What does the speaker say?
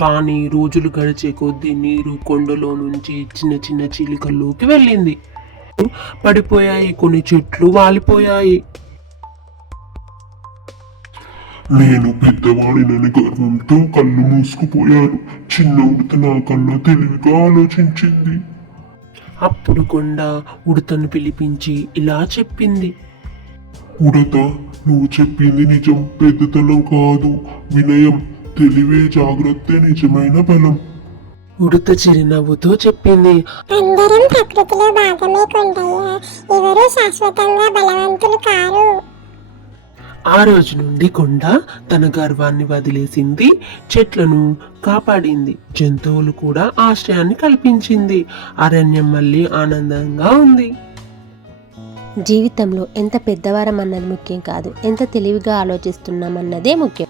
కానీ రోజులు గడిచే కొద్దీ నీరు కొండలో నుంచి చిన్న చిన్న చీలికల్లోకి వెళ్ళింది. పడిపోయాయి, కొన్ని చెట్లు వాలిపోయాయి. నేను పెద్దవాడినని గర్వంతో కళ్ళు మూసుకుపోయాను. చిన్న ఉడత నాకన్నా తెలివిగా ఆలోచించింది. అప్పుడు కొండ ఉడతను పిలిపించి ఇలా చెప్పింది. ఉడత, నువ్వు చెప్పింది నిజం. పెద్దతనం కాదు, వినయం, తెలివే, జాగ్రత్తే నిజమైన బలం. ఉడత చిరునవ్వుతో చెప్పింది. అందరం ప్రకృతిలో భాగమే కొండయ్య. ఎవరూ శాశ్వతంగా బలవంతులు కారు. ఆ రోజు నుండి కొండ తన గర్వాన్ని వదిలేసింది, చెట్లను కాపాడింది, జంతువులు కూడా ఆశ్రయాన్ని కల్పించింది. అరణ్యం మళ్ళీ ఆనందంగా ఉంది. జీవితంలో ఎంత పెద్దవారం అన్నది ముఖ్యం కాదు, ఎంత తెలివిగా ఆలోచిస్తున్నామన్నదే ముఖ్యం.